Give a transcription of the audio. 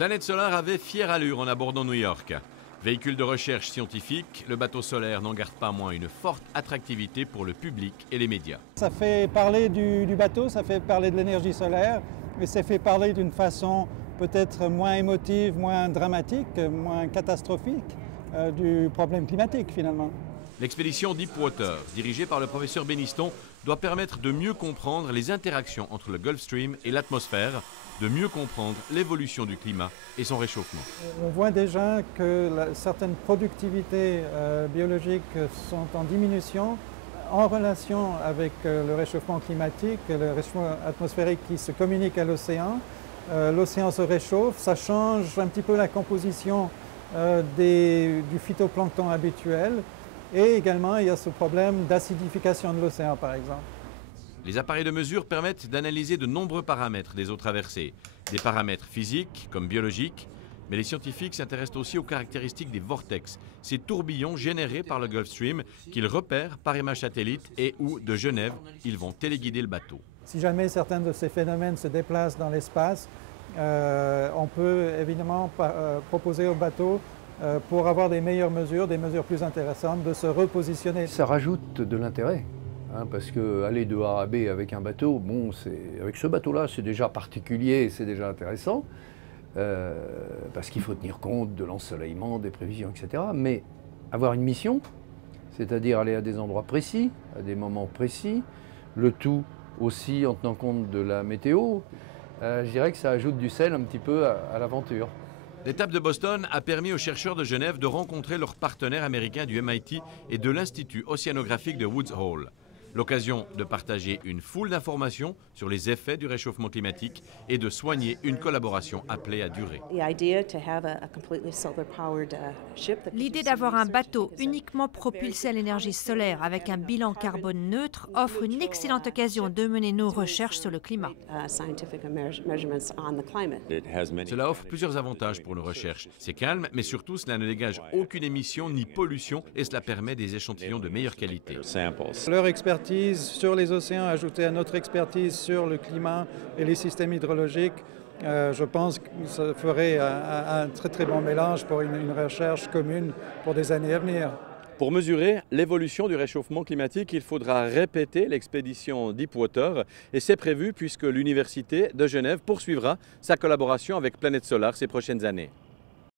Planète Solar avait fière allure en abordant New York. Véhicule de recherche scientifique, le bateau solaire n'en garde pas moins une forte attractivité pour le public et les médias. Ça fait parler du bateau, ça fait parler de l'énergie solaire, mais ça fait parler d'une façon peut-être moins émotive, moins dramatique, moins catastrophique du problème climatique finalement. L'expédition Deepwater, dirigée par le professeur Beniston, doit permettre de mieux comprendre les interactions entre le Gulf Stream et l'atmosphère, de mieux comprendre l'évolution du climat et son réchauffement. On voit déjà que certaines productivités biologiques sont en diminution en relation avec le réchauffement climatique, le réchauffement atmosphérique qui se communique à l'océan. L'océan se réchauffe, ça change un petit peu la composition du phytoplancton habituel. Et également, il y a ce problème d'acidification de l'océan, par exemple. Les appareils de mesure permettent d'analyser de nombreux paramètres des eaux traversées. Des paramètres physiques comme biologiques, mais les scientifiques s'intéressent aussi aux caractéristiques des vortex, ces tourbillons générés par le Gulf Stream qu'ils repèrent par images satellites et où, de Genève, ils vont téléguider le bateau. Si jamais certains de ces phénomènes se déplacent dans l'espace, on peut évidemment proposer au bateau pour avoir des meilleures mesures, des mesures plus intéressantes, de se repositionner. Ça rajoute de l'intérêt, parce qu'aller de A à B avec un bateau, bon, avec ce bateau-là, c'est déjà particulier, c'est déjà intéressant, parce qu'il faut tenir compte de l'ensoleillement, des prévisions, etc. Mais avoir une mission, c'est-à-dire aller à des endroits précis, à des moments précis, le tout aussi en tenant compte de la météo, je dirais que ça ajoute du sel un petit peu à l'aventure. L'étape de Boston a permis aux chercheurs de Genève de rencontrer leurs partenaires américains du MIT et de l'Institut océanographique de Woods Hole. L'occasion de partager une foule d'informations sur les effets du réchauffement climatique et de soigner une collaboration appelée à durer. L'idée d'avoir un bateau uniquement propulsé à l'énergie solaire avec un bilan carbone neutre offre une excellente occasion de mener nos recherches sur le climat. Cela offre plusieurs avantages pour nos recherches. C'est calme, mais surtout cela ne dégage aucune émission ni pollution et cela permet des échantillons de meilleure qualité. Leur expertise sur les océans ajoutée à notre expertise sur le climat et les systèmes hydrologiques, je pense que ça ferait un très bon mélange pour une recherche commune pour des années à venir. Pour mesurer l'évolution du réchauffement climatique, il faudra répéter l'expédition Deepwater et c'est prévu puisque l'Université de Genève poursuivra sa collaboration avec Planète Solar ces prochaines années.